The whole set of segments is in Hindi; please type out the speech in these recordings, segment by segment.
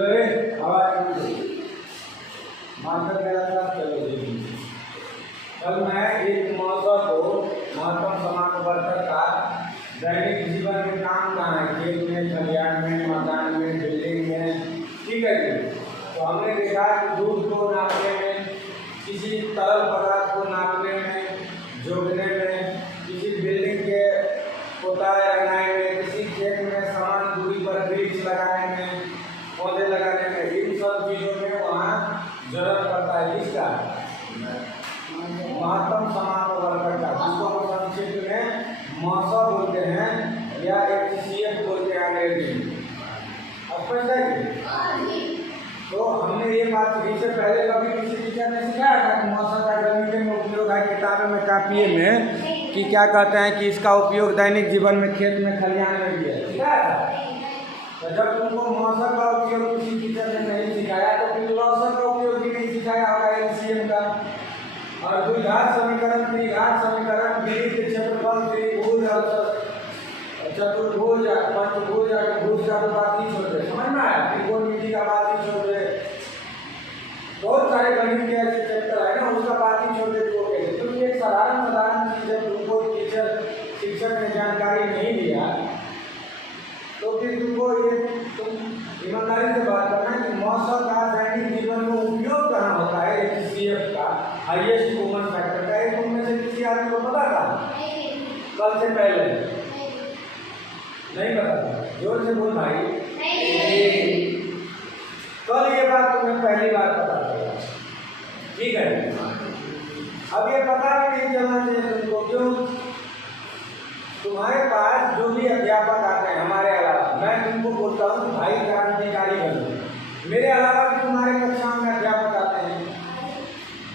चलो रे आवाज मास्टर मेरा साथ चलो जी। कल मैं एक मौसम को महत्तम समान वर्षक का दैनिक जीवन में काम कहाँ है, खेत में, खलिहान में, मकान में, बिल्डिंग में, ठीक है जी। तो हमने देखा कि दूध को नापने में, किसी तरल पदार्थ को नापने में, जोड़ने में, किसी बिल्डिंग के पोताए रंगाई में, किसी खेत में समान दूरी पर वृक्ष लगाने में, पौधे लगाने में, इन सब चीज़ों में वहाँ जरूरत पड़ता है इसका महत्तम समान वर्षक का, जिसको हम संक्षिप्त में मौसम बोलते हैं या HCF बोलते हैं अंग्रेजी। स्पष्ट है कि तो हमने ये बात इससे पहले कभी किसी टीचर ने सिखाया था कि मौसम का गर्मी में उपयोग है किताबों में, कापिए में, कि क्या कहते हैं कि इसका उपयोग दैनिक जीवन में, खेत में, खलिहान में भी है, सिखाया था। तो जब तुमको मौसम का उपयोग किसी टीचर ने नहीं सिखाया तो फिर लौसम का उपयोग भी नहीं सिखाया होगा LCM का। और द्विघात समीकरण, त्रिघात समीकरण, वृत्त, क्षेत्रफल, त्रिभुज, चतुर्भुज, पंचभुज, भुज का तो बात ही छोड़ दे, समझ में आया, त्रिकोणमिति का बात ही छोड़ दे, बहुत सारे गणित के ऐसे चैप्टर है ना, उसका बात ही छोड़ दे। क्योंकि एक साधारण चीज जब तुमको टीचर शिक्षक ने जानकारी नहीं दिया तो फिर तुमको ये तुम ईमानदारी से बात करना कि मौसम का दैनिक जीवन में उपयोग कहाँ होता है HCF का, हाईएस्ट कॉमन फैक्टर का। एक तुम में से किसी आदमी को पता था कल से पहले? नहीं पता था? जोर से बोल भाई। कल ये बात तुम्हें पहली बार पता चला, ठीक है? अब ये पता भी नहीं चलना चाहिए तुमको, क्यों? तुम्हारे पास जो भी अध्यापक आते हैं हमारे अलावा, मैं तुमको बोलता हूँ कि भाई क्रांतिकारी बनो, मेरे अलावा भी तुम्हारे कक्षा में अध्यापक आते हैं,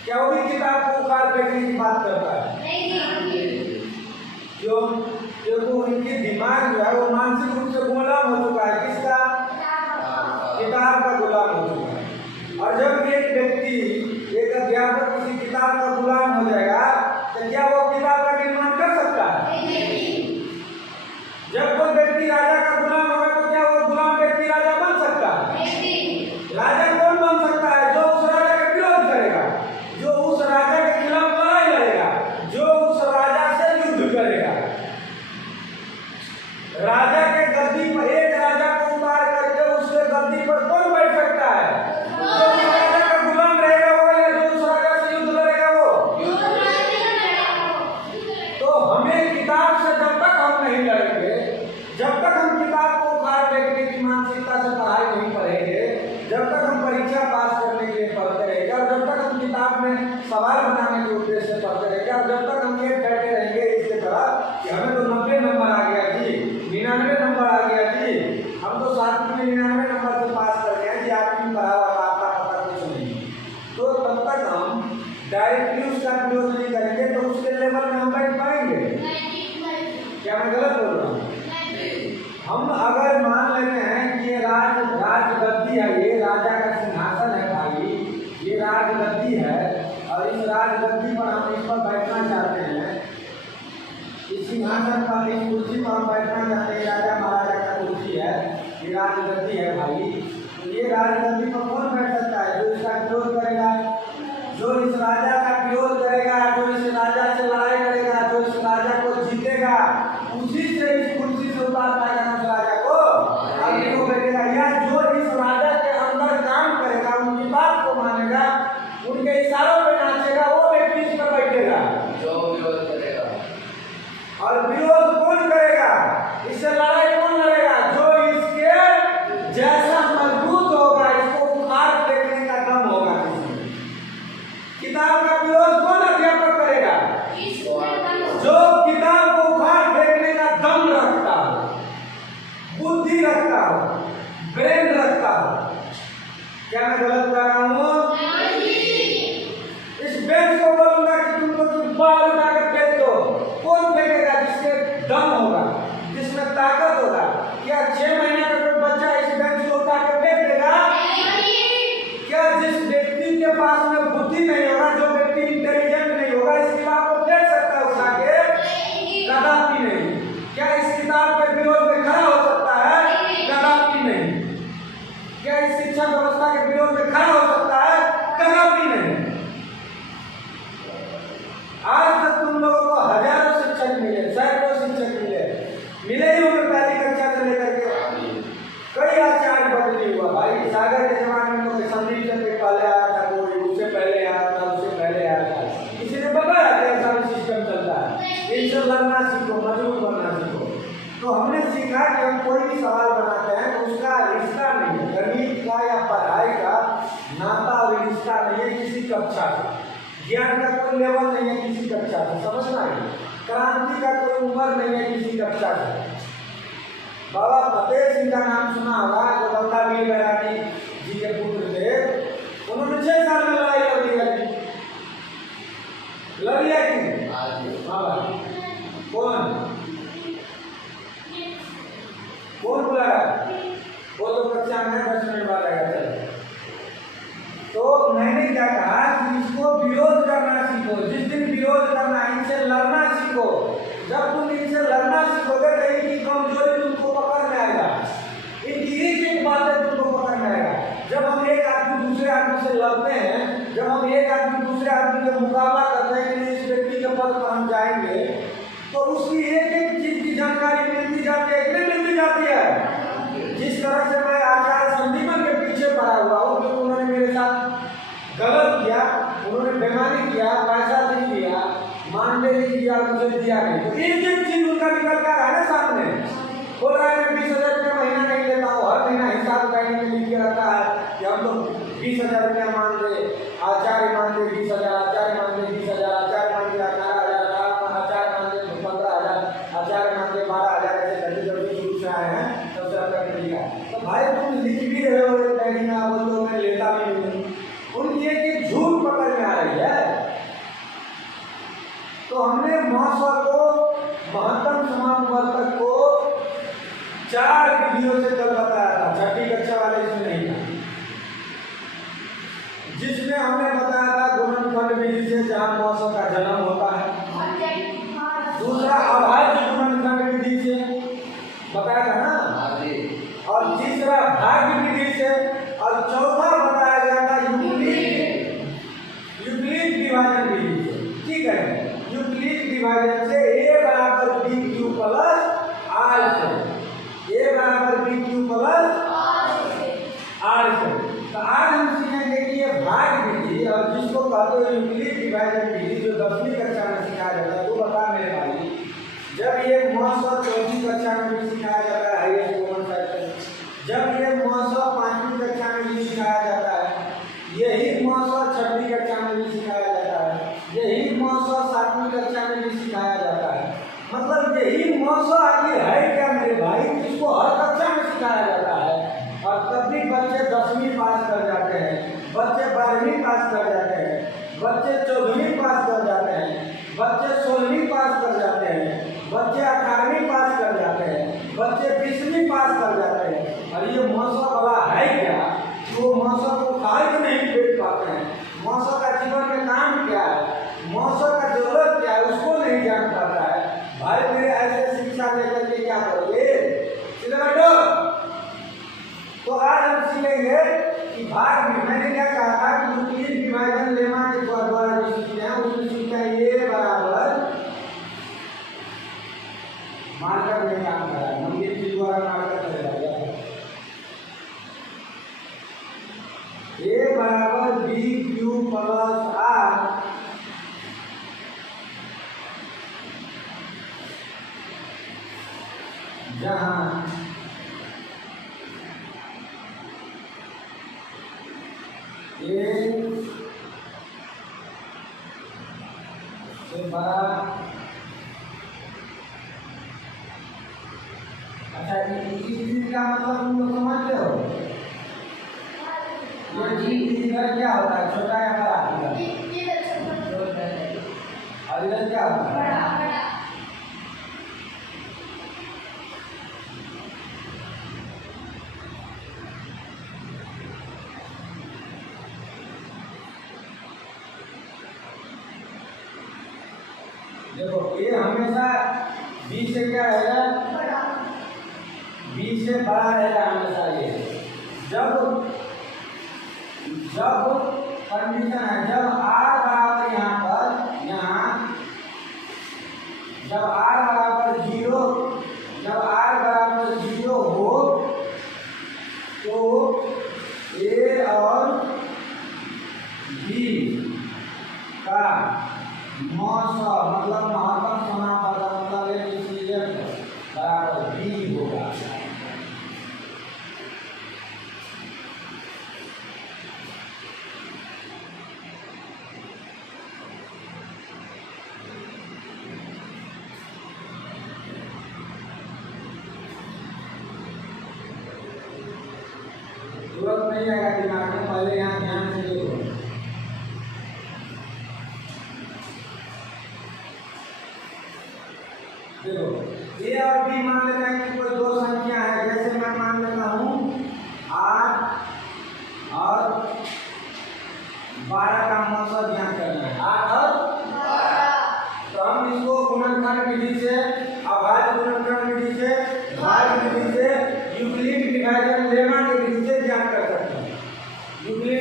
क्या वो भी किताब को उखाड़ फेंकने की बात करता है? क्यों? क्योंकि उनकी दिमाग जो है वो मानसिक रूप से गुलाम हो चुका है, किसका? किताब का गुलाम हो चुका है। और जब एक व्यक्ति, एक अध्यापक किसी किताब का गुलाम हो जाएगा तो क्या वो किताब का निर्माण कर सकता है? जब कोई व्यक्ति राजा का गुलाम होगा तो क्या वो गुलाम व्यक्ति राजा बन सकता है? राजा कौन बन सकता है? जो उस राजा का विरोध करेगा, जो उस राजा के खिलाफ लड़ाई लड़ेगा, जो उस राजा से युद्ध करेगा। राजा के गद्दी पर, एक राजा को उतार करके उसके गद्दी पर कौन बैठ सकता है? जो उस राजा का गुलाम रहेगा वो, या जो उस राजा से युद्ध लड़ेगा वो। तो हमें किताब से जब तक हम नहीं लड़ेंगे, जब तक हम किताब को उखाड़ फेंकने की मानसिकता से पढ़ाई नहीं पढ़ेंगे, जब तक हम परीक्षा पास करने के लिए पढ़ते रहेंगे, और जब तक हम किताब में सवाल बनाने के उद्देश्य से पढ़ते रहेंगे, और जब तक हम ये बैठे रहेंगे इसके तरह कि हमें तो 90 नंबर आ गया जी, 99 नंबर आ गया जी, हम तो 7वीं में 99 नंबर से पास कर गए जी, 8वीं पढ़ा हुआ आपका पता कुछ नहीं, तो तब तक हम डायरेक्टली उसका प्रयोग नहीं करेंगे तो उसके लेवल में हम बैठ पाएंगे? क्या मैं गलत बोल रहा हूँ? हम अगर मान लेते हैं कि ये राजगद्दी है, ये राजा का सिंहासन है भाई, ये राजगद्दी है, और इस राजगद्दी पर हम इस पर बैठना चाहते हैं, इस सिंहासन पर, इस कुर्सी पर हम बैठना चाहते हैं, राजा महाराजा का कुर्सी है, ये राजगद्दी है भाई। तो ये राजगद्दी पर कौन बैठ सकता है? जो इसका विरोध करेगा, जो इस राजा का विरोध करेगा, जो इस राजा से लड़ाई करेगा, जो इस राजा को जीतेगा, उसी से इस कुर्सी से उतार पाएगा उस राजा को, आगे को बैठेगा। या जो इस राजा के अंदर काम करेगा, उनकी बात को मानेगा, उनके इशारों पे नाचेगा, वो व्यक्ति इस पर बैठेगा। जो विरोध करेगा, और विरोध कौन करेगा? इससे लड़ाई कौन लड़ेगा? जो इसके जैसा मजबूत होगा, इसको उखाड़ फेंकने का दम होगा। किताब का विरोध कौन अध्यापक करेगा? जो किताब को उखाड़ फेंकने का दम रखता हो, बुद्धि रखता हो, ब्रेन रखता हो। क्या मैं गलत कर रहा हूँ? इस बेंच को बोलूंगा कि तुमको तुम बाल उठा कर फेंक दो, कौन फेंकेगा? जिसके दम होगा, जिसमें ताकत होगा। क्या 6 महीने का कोई बच्चा इस बेंच को उठा कर फेंक देगा? क्या जिस व्यक्ति के पास में बुद्धि नहीं होगा, जो व्यक्ति इंटेलिजेंट नहीं होगा, इस किताब को फेंक सकता है उठा के? कदापि नहीं। क्या इस किताब के विरोध में खड़ा हो सकता है? कदापि नहीं। क्या इस शिक्षा भी सवाल बनाते हैं तो उसका रिश्ता नहीं है, गणित का या पढ़ाई का नाता और रिश्ता नहीं है किसी कक्षा से, ज्ञान का कोई लेवल नहीं है किसी कक्षा से, समझना है, क्रांति का कोई उम्र नहीं है किसी कक्षा से। बाबा फतेह सिंह का नाम सुना होगा, जो बंदा वीर बैरागी जी के पुत्र थे, उन्होंने 6 साल में लड़ाई लड़ लिया कि कौन बुला रहा है? वो तो कक्षा में 10 मिनट बाद आएगा। तो मैंने क्या कहा कि इसको विरोध करना सीखो, जिस दिन विरोध करना, इनसे लड़ना सीखो। जब तुम इनसे लड़ना सीखोगे तो इनकी कमजोरी तुमको पकड़ में आएगा, इनकी एक बातें तुमको पकड़ में आएगा। जब हम एक आदमी दूसरे आदमी से लड़ते हैं, जब हम एक आदमी दूसरे आदमी का मुकाबला करते हैं कि इस व्यक्ति के पद पर हम जाएंगे, तो उसकी एक एक चीज की जानकारी मिलती जाती है, कि नहीं मिलती जाती है। जिस तरह से मैं आचार्य संदीपन के पीछे पड़ा हुआ हूँ, क्योंकि उन्होंने मेरे साथ गलत किया, उन्होंने बेईमानी किया, पैसा नहीं दिया, मानदेय नहीं दिया, मुझे दिया नहीं, तो एक एक चीज उनका निकल कर आ रहा है सामने। बोल रहा है मैं 20,000 रुपया महीना नहीं लेता हूँ, हर महीना हिसाब डायरी में लिख के रखा है कि हम लोग 20,000 रुपया मान दे, आचार्य मान दे 20,000, आचार्य मान दे 20,000, आचार्य मान दे 18,000, आचार्य मान दे 15,000, आचार्य मान दे 12,000, ऐसे करके जब भी शुरू से आए हैं तब से अब तक लिखा है। तो भाई तुम लिख भी रहे हो डायरी में, बोल दो मैं लेता भी नहीं, उनकी एक झूठ पकड़ में आ रही है। तो हमने महासर को, महत्तम समानुवर्तक को 4 विधियों से कल बताया था, 6ठी कक्षा वाले इसमें नहीं था, जिसमें हमने बताया था गुणनखंड विधि से जहां मौसम का जन्म होता है, दूसरा अभाज्य गुणनखंड विधि से बताया था ना, और तीसरा भाग्य विधि से, और चौथा बताया गया था यूक्लिड विभाजन विधि से। ठीक है, यूक्लिड विभाजन से a बराबर बी क्यू प्लस आर से, a बराबर बी क्यू प्लस आर से। तो आज हम सीखेंगे कि ये भाग विधि, और जिसको कहते हैं यूक्लिड विभाजन विधि, जो 10वीं कक्षा में सिखाया जाता है। तो बता मेरे भाई, जब ये महोत्सव 4वीं कक्षा में भी सिखाया जाता है, ये कॉमन फैक्टर, जब ये महोत्सव 5वीं कक्षा में भी सिखाया जाता है, यही महोत्सव 6वीं कक्षा में भी सिखाया जाता है, यही महोत्सव 7वीं कक्षा में भी सिखाया जाता है। मतलब यही महोत्सव आगे है क्या मेरे भाई, जिसको हर कक्षा में सिखाया जाता है, और तब भी बच्चे 10वीं पास कर जाते हैं, बच्चे 12वीं पास कर जाते हैं, बच्चे 14वीं पास कर जाते हैं, बच्चे 16वीं पास कर जाते हैं, बच्चे 18वीं पास कर जाते हैं, बच्चे 20वीं पास कर जाते हैं। और ये महोत्सव वाला है क्या, वो महोत्सव को खाए तो नहीं पेट पाते हैं, महोत्सव का जीवन में काम क्या है, महोत्सव का जरूरत क्या है, उसको नहीं जान पाता है। भाई मेरे ऐसे शिक्षा लेकर के क्या करोगे, सीधे बैठो। तो आज हम सीखेंगे कि भाग में मैंने क्या कहा था कि यूक्लिड विभाजन लेमा के द्वारा जो सीखते हैं, उसमें सीखते हैं ये बराबर, मार्कर में काम करा है, हम ये द्वारा मार्कर करेगा, ए बराबर बी क्यू प्लस आर, जहां ए से बड़ा, अच्छा इस का मतलब तुम लोग समझते हो, ये इधर क्या होता है, छोटा या बड़ा, और इधर क्या होता है, देखो ये हमेशा बी से क्या रहेगा, बी से बड़ा रहेगा हमेशा। ये जब कंडीशन है, जब आर बराबर यहाँ पर, यहाँ जब आर बराबर 0, जब आर बराबर 0 हो तो ए और बी का मौसम मतलब महत्तम समापद मतलब बराबर बी होगा। नहीं आएगा दिमाग में, पहले यहाँ ध्यान से देखो। देखो ए और बी मान लेते हैं कि कोई दो संख्या है, जैसे मैं मान लेता हूँ 8 और 12 का मौसम ज्ञात करना है। 8 और 12 तो हम इसको गुणनखंड विधि से, अभाज्य गुणनखंड विधि से, भाज्य विधि से, यूक्लिड विभाजन लेमा की विधि से ज्ञात कर सकते हैं। यूक्लिड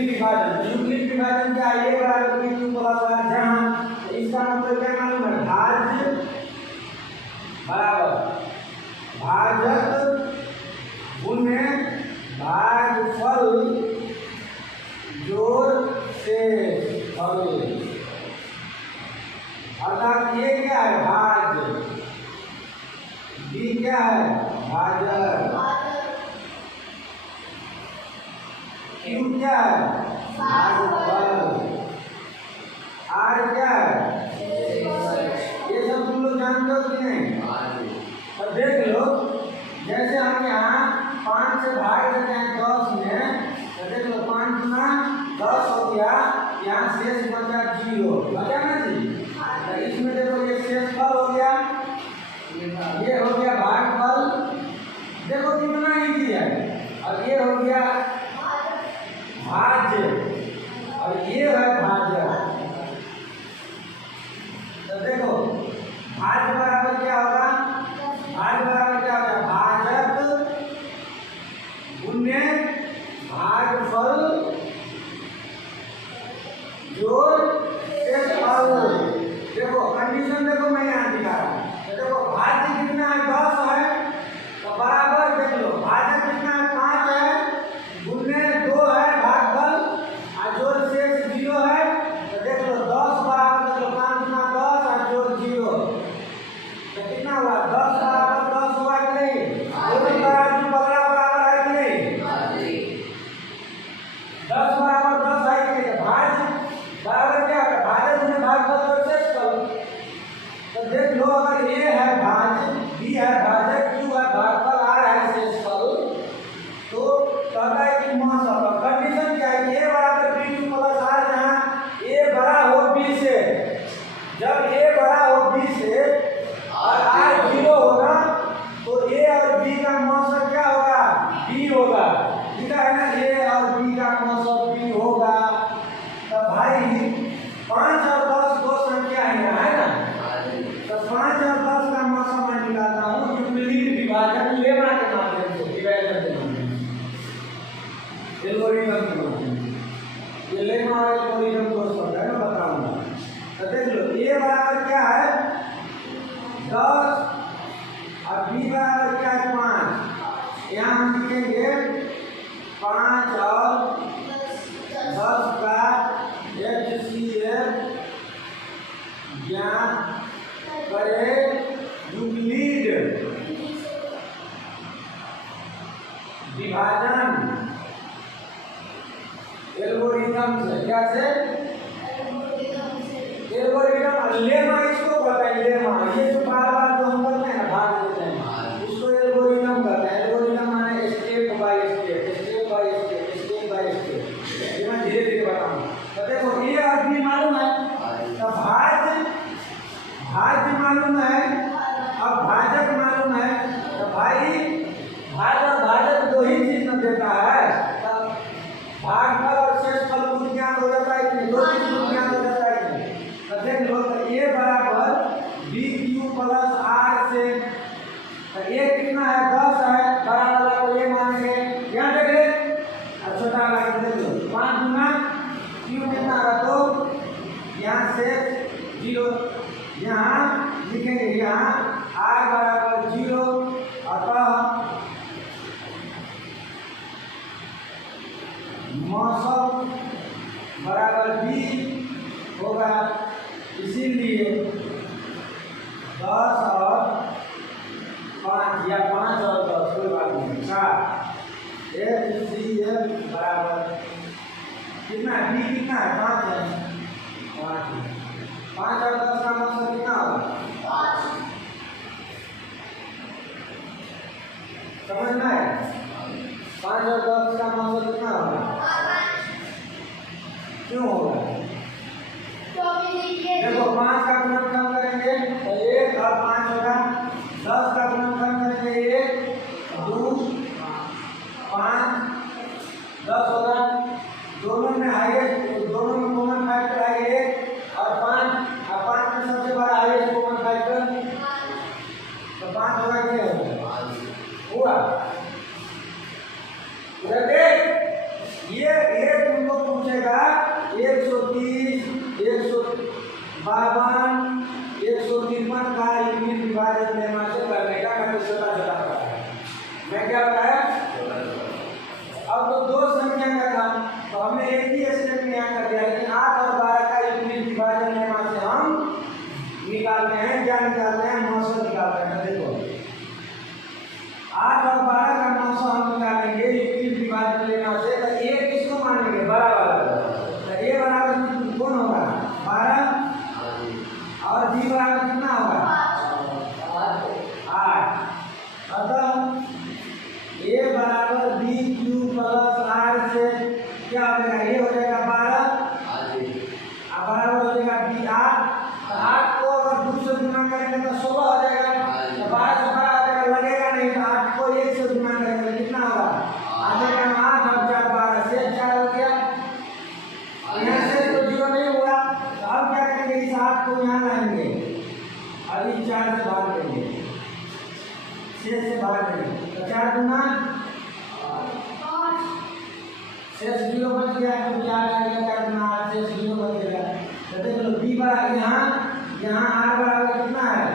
विभाजन क्या है? ये बराबर b क्यू प्लस r, जहाँ इसका मतलब क्या मालूम है? भाज्य बराबर भाजक गुणे भागफल जोड़ शेषफल। अर्थात ये क्या है? भाज्य, b क्या है? भाजक, q क्या है? भागफल, r क्या है? ये सब तुम लोग जानते हो कि नहीं? तो देख लो, जैसे हम यहाँ 5 से भाग देते हैं 10 में, तो देख लो 5 गुना 10 हो गया, यहाँ शेष बचा 0, बचा ना जी? तो इसमें देखो ये शेषफल हो गया, ये हो गया भागफल, देखो कितना इजी है। और ये हो गया भाज्य और ये है भाजक। तो देखो भाज्य बराबर क्या होगा? भाज्य बराबर क्या होगा? भाजक गुणे भागफल जोड़ शेषफल। देखो कंडीशन देखो, मैं यहाँ दिखा रहा हूँ। तो देखो भाज्य कितना है? 10 है, तो बराबर देख लो भाजक कितना है? 5 है, गुणे 2 है भागफल और जोड़ शेष 0 है। तो देख लो 10 बराबर, देख लो 5 गुना 10 और जोड़ 0, तो कितना हुआ? 10 बराबर 10 हुआ कि नहीं? दोनों बराबर बराबर है कि नहीं? 10 बराबर 10 है कि नहीं? भाज्य बराबर क्या है? भाजक गुणे भागफल जोड़ शेषफल। तो देख लो, अगर ए है भाज्य, बी है भाजक, क्यू है भागफल, आर है शेषफल, तो कहता है कि मौसम कंडीशन क्या है? ए बराबर बी क्यू प्लस आर, जहाँ ए बड़ा हो बी से। जब ए बड़ा हो बी से और आर 0 होगा, तो ए और बी का मौसम क्या होगा? बी होगा। लिखा है ना, ए और बी का मौसम बी होगा। तो भाई 5 और 10 दो संख्या है ना? तो 5 और 10 का मौसम मैं निकालता हूँ यूक्लिड विभाजन लेमा के माध्यम से, डिवाइडर के माध्यम से, एल्गोरिथम के माध्यम से। ये लेमा और एल्गोरिथम दो शब्द है, मैं बताऊंगा। तो देख लो ए बराबर क्या है? 10 और बी बराबर क्या है? 5। यहाँ हम लिखेंगे 5 और 10 का HCF ज्ञात करें यूक्लिड विभाजन एल्गोरिथम से। क्या से? एल्गोरिथम। लेमा इसको कहते हैं, लेमा। ये जो बार बार जो हम करते हैं ना, भाग देते हैं, उसको एल्गोरिथम कहते हैं। एल्गोरिथम माने step by step, step by step, step by step. ये मैं धीरे धीरे बताऊंगा। तो देखो ये आदमी मालूम है, तो भाज्य मालूम है, अब भाजक मालूम है। तो भाई भाजक दो ही चीज में देता है, तब भागफल और शेषफल कुछ ज्ञान हो जाता है कि नहीं? दो चीज ज्ञान हो जाता है कि नहीं? तो देख लो, तो ए बराबर बी क्यू प्लस आर से, तो ए कितना है? 10 है, बड़ा वाला को ये मानेंगे। यहाँ देख ले, और छोटा वाला को देख लो, 5 गुना क्यू कितना है? 2, यहाँ से 0, यहाँ लिखेंगे, यहाँ आर बराबर 0, अतः मौसम बराबर बी होगा। इसीलिए 10 और 5 या 5 और 10 कोई बात नहीं, 4 HCF बराबर कितना है? बी कितना है? 5 है, 5 और 10 का मौसम कितना होगा? 5। समझना है? 5 और 10 का मौसम कितना होगा? क्यों होगा? देखो 5 का गुणनखंड करेंगे तो 1 और 5 होगा। 10 का गुणनखंड करेंगे 1 2 5 10 होगा। दोनों में हाईएस्ट, दोनों में कॉमन फैक्टर है 1 और 5 और 5 में सबसे बड़ा हाईएस्ट कॉमन फैक्टर तो 5 होगा। क्या होगा? हुआ। ये तुमको पूछेगा 130 152 153 का यूनिट विभाजन लेना से करने का मैं तो छोटा छोटा बताया। मैं क्या बताया? अब तो दो संख्या का काम तो हमने एक ही स्टेप में यहाँ कर दिया, लेकिन 8 और 12 का यूनिट विभाजन लेना से हम निकालते हैं। क्या निकालते हैं? 900 निकालते हैं। देखो 8 और 12 का 900 हम निकालेंगे यूनिट विभाजन लेना से। तो ए किसको मानेंगे? बड़ा वाला। तो ए बराबर कौन होगा? 12 और बी बराबर कितना होगा? 8। अतः ए बराबर बी क्यू प्लस आर से क्या हो जाएगा? ये हो जाएगा 12 और बराबर हो जाएगा बी 8। 8 को अगर 2 से गुना करेंगे तो 16 हो जाएगा। तो 12 से 12 हो जाएगा, लगेगा नहीं। तो 8 को 1 से गुना करेंगे तो कितना होगा? आ जाएगा 8 और 4 12 से 4 हो गया। यहाँ से तो 0 नहीं हुआ। तो अब क्या करेंगे? इस 8 को यहाँ लाएंगे और इस 4 से भाग देंगे, 6 से भाग देंगे। तो 4 गुना शेष 0 बच गया। तो क्या आ गया? 4 गुना 8 शेष 0 बच गया। तो देख लो बी बराबर यहाँ आर बराबर कितना है?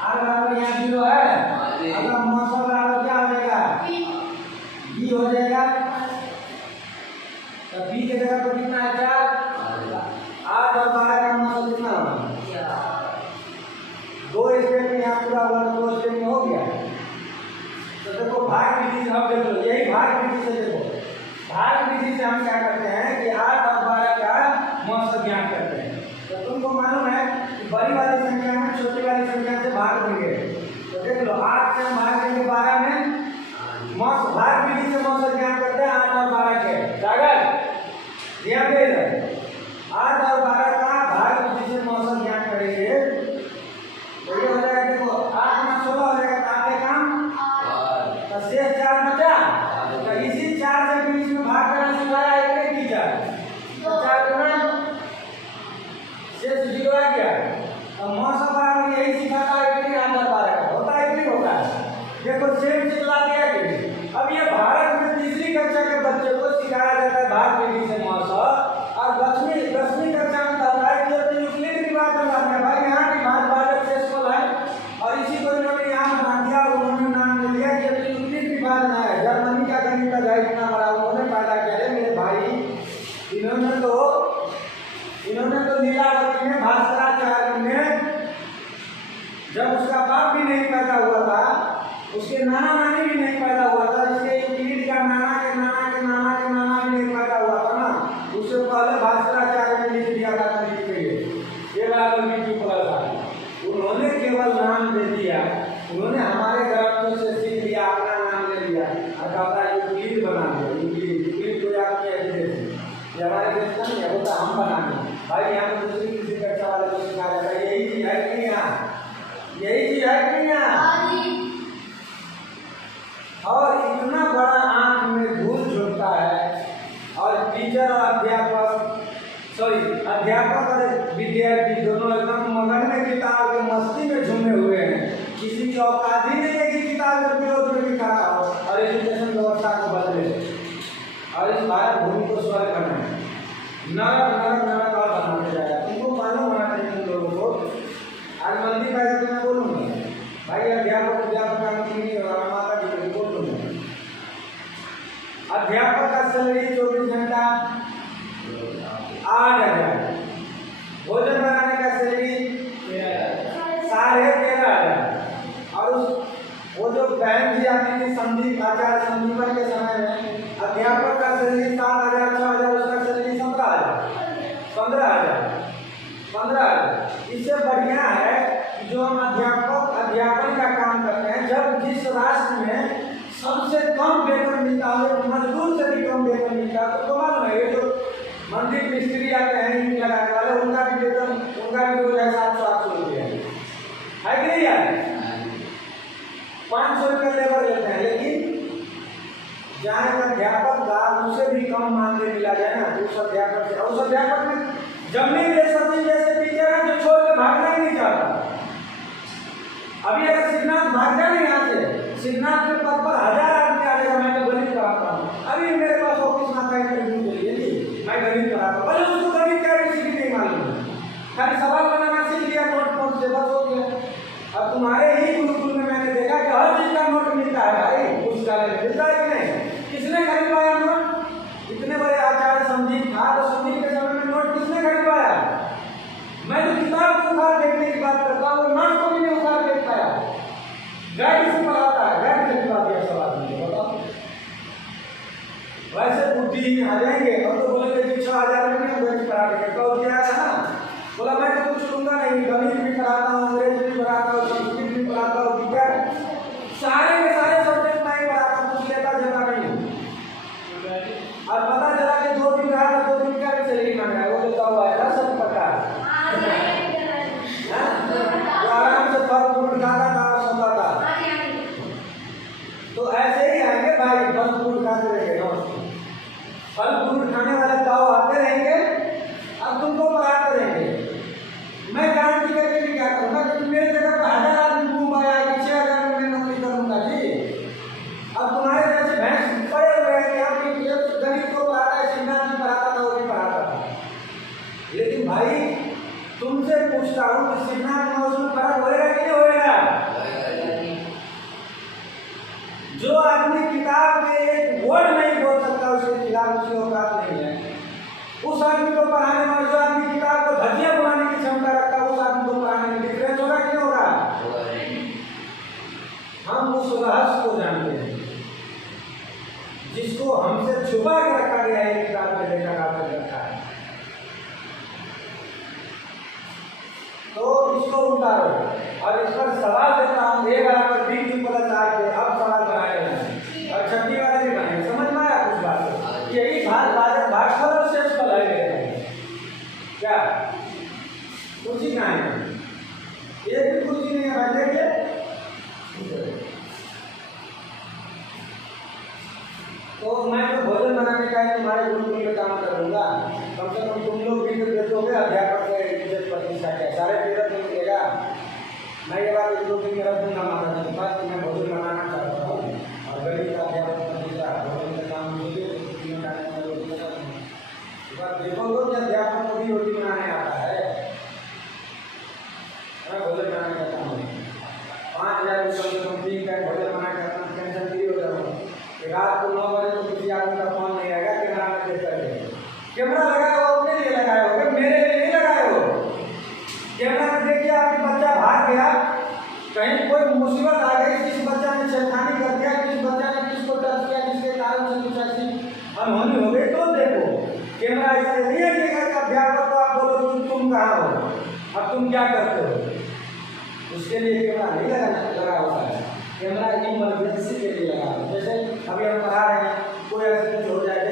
आर बराबर यहाँ 0 है। अगर 900 बराबर क्या हो जाएगा? बी हो जाएगा। तो बी के जगह पर कितना है? 4। 8 और 12 का 900 कितना होगा? 2 स्टेप में यहाँ पूरा हुआ, 2 स्टेप में हो गया। तो देखो भाग विधि से अब देख लो, यही भाग विधि से देखो। भाग विधि से हम क्या करते हैं कि 8 और 12 का 900 ज्ञात करते हैं। तो तुमको मालूम है कि बड़ी वाली संख्या में छोटी वाली संख्या से भाग देंगे। तो देख लो 8 से हम भाग देंगे 12 में। भाग विधि से 900 ज्ञात करते हैं 8 और 12 के। सागर ध्यान दे रहे 8 और 12 का भाग विधि से 900 ज्ञात करेंगे तो ये हो जाएगा। देखो 8 में 16 हो जाएगा। काटे काम तो शेष 4 बचा। तो इसी 4 से भी इसमें भाग करना सिखाया है कि नहीं? 4 गुना शेष 0 आ गया। तो 900 बराबर यही सिखाता है कि नहीं? 8 और 12 का होता है कि नहीं होता है? देखो सेम चिल्ला दिया कि नहीं? अब ये भारत में तीसरी कक्षा के बच्चे को सिखाया जाता है भाग विधि से 900 और 10वीं कक्षा में कहता है कि यूक्लिड विभाजन लाना है। भाई यहाँ की भाजक सक्सेसफुल है और इसी को इन्होंने यहाँ बना दिया और उन्होंने नाम ले लिया कि यूक्लिड विभाजन है। जर्मनी का गणित का गाइड इतना बड़ा उन्होंने पैदा किया है मेरे भाई। इन्होंने तो लीलावती में भास्कराचार्य में जब उसका बाप भी नहीं पैदा हुआ था, उसके नाना नानी भी नहीं पैदा हुआ था, इसके यूक्लिड का नाना के नाना के नाना के नाना भी नहीं पैदा हुआ था ना, उससे पहले भास्कराचार्य ने लिख दिया था गणित के लिए। ये बराबर भी क्यों पड़ा था? उन्होंने केवल नाम दे दिया, उन्होंने हमारे ग्रंथों से सीख लिया, अपना नाम ले लिया और कहता है यूक्लिड बना दिया। यूक्लिड कोई आपके एजुकेशन ये हमारे देश का नहीं है, होता हम बनाने। भाई यहाँ पर दूसरी किसी कक्षा वाले को सिखाया जाता है। यही चीज है कि नहीं? यहाँ यही चीज है कि नहीं? यहाँ और इतना बड़ा आंख में धूल झोंकता है और टीचर और अध्यापक और विद्यार्थी दोनों एकदम मगन में किताब के मस्ती में झूमे हुए हैं। किसी की औकात ही नहीं है कि किताब के विरोध में भी खड़ा हो और एजुकेशन व्यवस्था को बदले और इस भारत भूमि को स्वर्ग बनाए। नरक और बनाने जाएगा। तुमको मालूम होना चाहिए तुम लोगों को। आज मंदिर का मैं बोलूँगा भाई अध्यापक का नहीं होगा, माता जी को बोल दूंगा। अध्यापक का सैलरी 24 घंटा 8,000, भोजन बनाने का सैलरी 13,500 और वो जो बहन जी आती थी संदीप आचार्य संदीपन के समय में अध्यापक का सैलरी 7,000 6,000, उसका सैलरी 15,000। इससे बढ़िया है जो हम अध्यापन का काम करते हैं। जब जिस राष्ट्र में सबसे कम वेतन मिलता है, मजदूर से भी कम वेतन मिलता है, तो मालूम है ये जो मंदिर मिस्त्री आते हैं ईंट लगाने वाले, उनका भी वेतन, उनका भी रोज है 700-800 रुपये है कि नहीं यार? 500 रुपये लेबर लेते हैं, लेकिन जहाँ एक अध्यापक का उससे भी कम मानदेय मिला जाए ना, तो उस अध्यापक से, उस अध्यापक में जमनी देशभक्ति जैसे टीचर है जो छोड़ के भागना ही नहीं चाहता। अभी अगर सिद्धनाथ भाग जाए यहाँ से, सिद्धनाथ के पद पर 1000 आदमी आ जाएगा, मैं तो गणित कराता हूँ। अभी मेरे पास ऑफिस में आता है इंटरव्यू के लिए, जी मैं गणित कराता हूँ, भले उसको गणित क्या किसी की नहीं मालूम है, खाली सवाल बनाना सीख लिया, नोट से बस हो गया। अब तुम्हारे ही गुरुकुल में मैंने देखा कि हर चीज का नोट मिलता है भाई, पुस्तकालय में मिलता है कि नहीं? किसने खरीदवाया नोट? इतने बड़े आचार्य संदीप था, तो संदीप के समय में नोट किसने खरीदवाया? मैं तो किताब को उखाड़ देखने की बात करता हूँ, नोट को भी नहीं उखाड़ देख पाया। गाइड से पढ़ाता है, गाइड से खिला दिया सवाल मुझे बताओ। वैसे बुद्धिहीन आ जाएंगे और तो बोलेंगे कि 6000 में नहीं गणित पढ़ा देंगे, तो क्या है ना, बोला मैं तो कुछ लूंगा नहीं, गणित भी पढ़ाता हूँ, अंग्रेजी भी पढ़ाता हूँ, संस्कृत भी पढ़ाता हूँ, विज्ञान, सारे के सारे सब्जेक्ट मैं ही पढ़ाता हूँ, कुछ लेता जमा नहीं। और पता चला कि 2 दिन रहा तो 2 दिन का भी सैलरी मांग रहा है, वो देता हुआ है 10 प्रकार, तो आराम से फल फ्रूट खाता था और सोता था। तो ऐसे ही आएंगे भाई, फल फ्रूट खाते रहेंगे, फल फ्रूट खाने वाले गाँव आते रहेंगे, अब तुमको पढ़ाते रहेंगे। मैं गारंटी करके भी क्या करूँगा, क्योंकि मेरे जगह पर 1000 आदमी घूम आया कि 6000 में मैं नौकरी करूँगा जी। अब तुम्हारे जैसे भैंस पड़े हुए हैं कि आप गणित को पढ़ाता है, सिद्धांत भी पढ़ाता था, वो भी पढ़ाता था, लेकिन भाई तुमसे पूछता हूँ कि सिद्धांत में उसमें फर्क होएगा कि नहीं होएगा? जो आदमी किताब के एक वर्ड नहीं बोल सकता, उसके खिलाफ उसकी औकात नहीं है। उस आदमी को पढ़ाने में, जो आदमी किताब को धजिया बनाने की क्षमता रखता है, उस आदमी को पढ़ाने में डिफरेंस होगा कि नहीं होगा? हम उस रहस्य को जानते हैं जिसको हमसे छुपा के रखा गया है, किताब में लेकर आपने रखा है, तो इसको उतारो। और इस पर सवाल देता हूँ, एक बराबर बी क्यू प्लस आर के अब सवाल बनाए हैं और छठी वाले भी बनाए, समझ में आया कुछ बात? यही भागफल और शेषफल है क्या? कुर्सी कहाँ है? एक भी कुर्सी नहीं है भाई, देखिए। तो मैं तो भोजन बनाने का है, तुम्हारे गुरुकुल में काम करूँगा, कम से कम तुम लोग भी तो देखोगे अध्यापक से इज्जत प्रतिष्ठा क्या, सारे पेड़ तो मिलेगा। मैं ये बात 1-2 दिन मेरा दूंगा माता जी के पास कि मैं भोजन बनाना चाहता हूँ और गणित का अध्यापक प्रतिष्ठा भोजन का काम मुझे देखो लोग, कि अध्यापक को भी रोटी बनाने आता है, मैं भोजन बनाने का काम है, 5000 रुपये 3 टाइम भोजन बनाने का काम, टेंशन फ्री हो जाऊँ। रात को 9 बजे तो किसी आदमी का फोन नहीं आएगा, कैमरा में देख कर, कैमरा लगाए हो अपने लिए लगाए हो, मेरे लिए नहीं लगाए हो। कैमरा में देखिए आपकी बच्चा भाग गया, कहीं कोई मुसीबत आ गई, किसी बच्चा ने छेड़खानी कर दिया, किसी बच्चा ने किसको टच किया, जिसके कारण से कुछ ऐसी अनहोनी हो गई, तो देखो कैमरा ऐसे नहीं है कि अध्यापक को आप बोलो तुम कहाँ हो, अब तुम क्या करते हो, उसके लिए कैमरा नहीं लगा होता है। कैमरा इमरजेंसी के लिए लगा, जैसे अभी हम पढ़ा रहे हैं, कोई ऐसे कुछ हो जाए